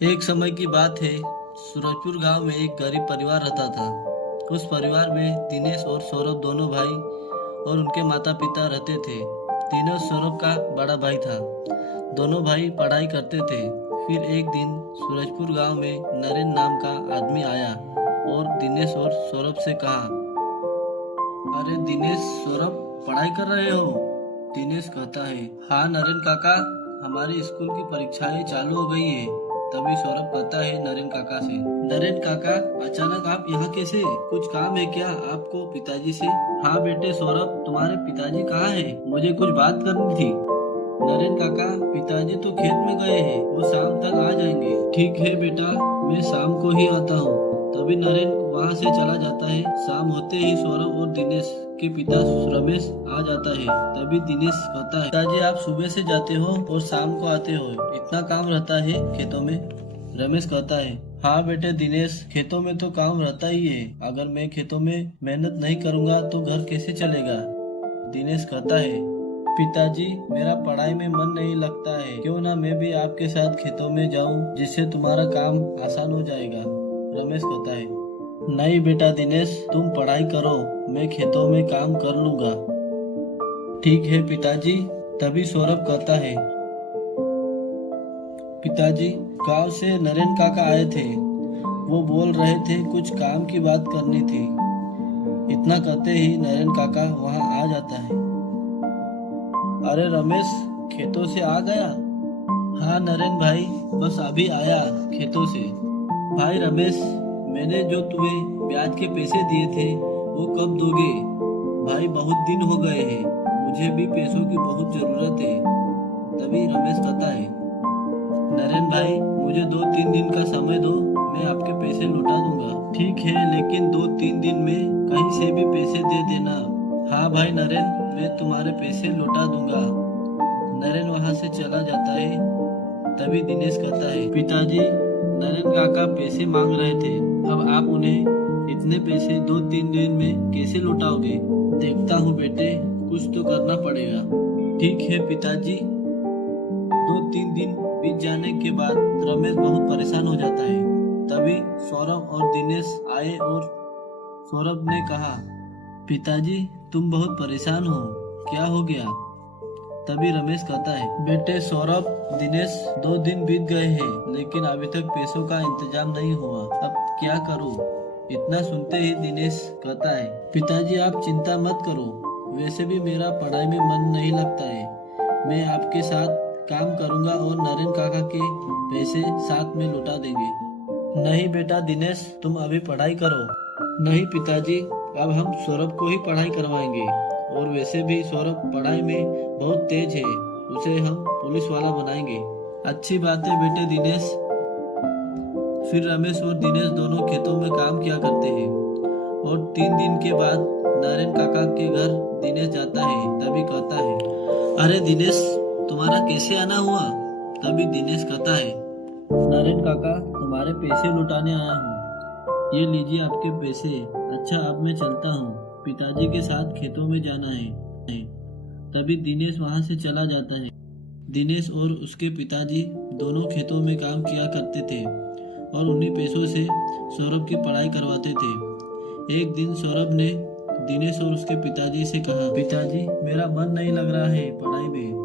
एक समय की बात है। सूरजपुर गांव में एक गरीब परिवार रहता था। उस परिवार में दिनेश और सौरभ दोनों भाई और उनके माता पिता रहते थे। दिनेश सौरभ का बड़ा भाई था। दोनों भाई पढ़ाई करते थे। फिर एक दिन सूरजपुर गांव में नरेन नाम का आदमी आया और दिनेश और सौरभ से कहा, अरे दिनेश, सौरभ पढ़ाई कर रहे हो? दिनेश कहता है, हाँ नरेन काका, हमारी स्कूल की परीक्षाएं चालू हो गई है। तभी सौरभ कहता है नरेन काका से, नरेन काका, अचानक आप यहाँ कैसे? कुछ काम है क्या आपको पिताजी से? हाँ बेटे सौरभ, तुम्हारे पिताजी कहाँ है? मुझे कुछ बात करनी थी। नरेन काका, पिताजी तो खेत में गए हैं, वो शाम तक आ जाएंगे। ठीक है बेटा, मैं शाम को ही आता हूँ। तभी नरेन वहाँ से चला जाता है। शाम होते ही सौरभ और दिनेश के पिता रमेश आ जाता है। तभी दिनेश कहता है, पिताजी आप सुबह से जाते हो और शाम को आते हो, इतना काम रहता है खेतों में? रमेश कहता है, हाँ बेटे दिनेश, खेतों में तो काम रहता ही है। अगर मैं खेतों में मेहनत नहीं करूँगा तो घर कैसे चलेगा? दिनेश कहता है, पिताजी मेरा पढ़ाई में मन नहीं लगता है, क्यों ना मैं भी आपके साथ खेतों में जाऊं, जिससे तुम्हारा काम आसान हो जाएगा। रमेश कहता है, नहीं बेटा दिनेश, तुम पढ़ाई करो, मैं खेतों में काम कर लूंगा। ठीक है पिताजी। तभी सौरभ कहता है, पिताजी गांव से नरेन काका आए थे, वो बोल रहे थे कुछ काम की बात करनी थी। इतना कहते ही नरेन काका वहां आ जाता है। अरे रमेश, खेतों से आ गया? हाँ नरेन भाई, बस अभी आया खेतों से। भाई रमेश, मैंने जो तुम्हें ब्याज के पैसे दिए थे वो कब दोगे? भाई बहुत दिन हो गए हैं, मुझे भी पैसों की बहुत जरूरत है। तभी रमेश कहता है, नरेन भाई, मुझे 2-3 दिन का समय दो, मैं आपके पैसे लौटा दूंगा। ठीक है, लेकिन 2-3 दिन में कहीं से भी पैसे दे देना। हाँ भाई नरेन, मैं तुम्हारे पैसे लौटा दूंगा। नरेन वहां से चला जाता है। तभी दिनेश कहता है, पिताजी नरेन काका पैसे मांग रहे थे, अब आप उन्हें इतने पैसे 2-3 दिन में कैसे लौटाओगे? देखता हूँ बेटे, कुछ तो करना पड़ेगा। ठीक है पिताजी। 2-3 दिन बीत जाने के बाद रमेश बहुत परेशान हो जाता है। तभी सौरभ और दिनेश आए और सौरभ ने कहा, पिताजी तुम बहुत परेशान हो, क्या हो गया? तभी रमेश कहता है, बेटे सौरभ, दिनेश, 2 दिन बीत गए हैं लेकिन अभी तक पैसों का इंतजाम नहीं हुआ, अब क्या करूं? इतना सुनते ही दिनेश कहता है, पिताजी आप चिंता मत करो, वैसे भी मेरा पढ़ाई में मन नहीं लगता है, मैं आपके साथ काम करूंगा और नरेन काका के पैसे साथ में लौटा देंगे। नहीं बेटा दिनेश, तुम अभी पढ़ाई करो। नहीं पिताजी, अब हम सौरभ को ही पढ़ाई करवाएंगे, और वैसे भी सौरभ पढ़ाई में बहुत तेज है, उसे हम पुलिस वाला बनाएंगे। अच्छी बात है बेटे दिनेश। फिर रमेश और दिनेश दोनों खेतों में काम किया करते हैं और 3 दिन के बाद नरेन काका के घर दिनेश जाता है। तभी कहता है, अरे दिनेश, तुम्हारा कैसे आना हुआ? तभी दिनेश कहता है, नरेन काका, तुम्हारे पैसे लौटाने आया हूँ, ये लीजिए आपके पैसे। अच्छा अब मैं चलता हूँ, पिताजी के साथ खेतों में जाना है। तभी दिनेश वहां से चला जाता है। दिनेश और उसके पिताजी दोनों खेतों में काम किया करते थे और उन्हीं पैसों से सौरभ की पढ़ाई करवाते थे। एक दिन सौरभ ने दिनेश और उसके पिताजी से कहा, पिताजी मेरा मन नहीं लग रहा है पढ़ाई में।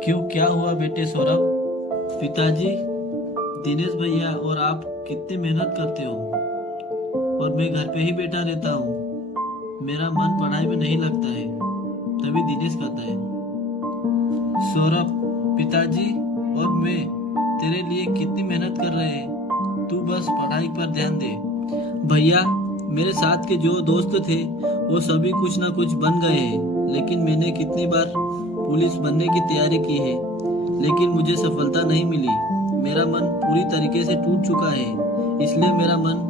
क्यों, क्या हुआ बेटे सौरभ? पिताजी, दिनेश भैया और आप कितनी मेहनत करते हो और मैं घर पे ही बैठा रहता हूँ, मेरा मन पढ़ाई में नहीं लगता है। तभी दिनेश कहता है, सौरभ, पिताजी और मैं तेरे लिए कितनी मेहनत कर रहे हैं, तू बस पढ़ाई पर ध्यान दे। भैया, मेरे साथ के जो दोस्त थे वो सभी कुछ ना कुछ बन गए हैं, लेकिन मैंने कितनी बार पुलिस बनने की तैयारी की है, लेकिन मुझे सफलता नहीं मिली। मेरा मन पूरी तरीके से टूट चुका है, इसलिए मेरा मन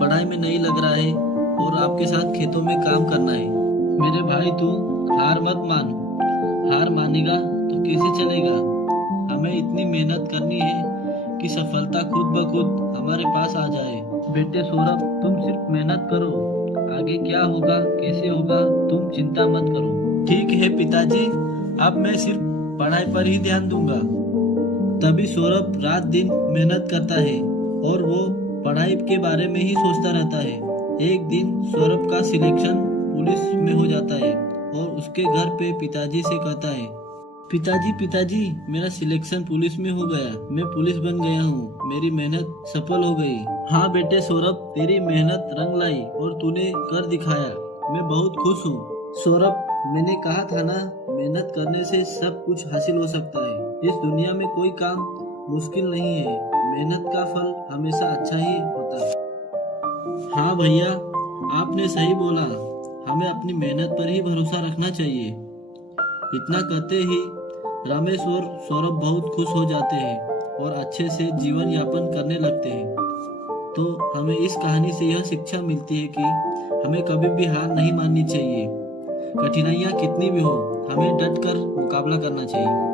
पढ़ाई में नहीं लग रहा है और आपके साथ खेतों में काम करना है। मेरे भाई तू हार मत मान, हार मानेगा तो कैसे चलेगा? हमें इतनी मेहनत करनी है कि सफलता खुद ब खुद हमारे पास आ जाए। बेटे सौरभ, तुम सिर्फ मेहनत करो, आगे क्या होगा कैसे होगा तुम चिंता मत करो। ठीक है पिताजी, अब मैं सिर्फ पढ़ाई पर ही ध्यान दूंगा। तभी सौरभ रात दिन मेहनत करता है और वो पढ़ाई के बारे में ही सोचता रहता है। एक दिन सौरभ का सिलेक्शन पुलिस में हो जाता है और उसके घर पे पिताजी से कहता है, पिताजी पिताजी मेरा सिलेक्शन पुलिस में हो गया, मैं पुलिस बन गया हूँ, मेरी मेहनत सफल हो गई। हाँ बेटे सौरभ, तेरी मेहनत रंग लाई और तूने कर दिखाया, मैं बहुत खुश हूँ। सौरभ, मैंने कहा था ना, मेहनत करने से सब कुछ हासिल हो सकता है। इस दुनिया में कोई काम मुश्किल नहीं है, मेहनत का फल हमेशा अच्छा ही होता है। हाँ भैया, आपने सही बोला, हमें अपनी मेहनत पर ही भरोसा रखना चाहिए। इतना कहते ही रमेश और सौरभ बहुत खुश हो जाते हैं और अच्छे से जीवन यापन करने लगते हैं। तो हमें इस कहानी से यह शिक्षा मिलती है कि हमें कभी भी हार नहीं माननी चाहिए। कठिनाइयाँ कितनी भी हो, हमें डट कर मुकाबला करना चाहिए।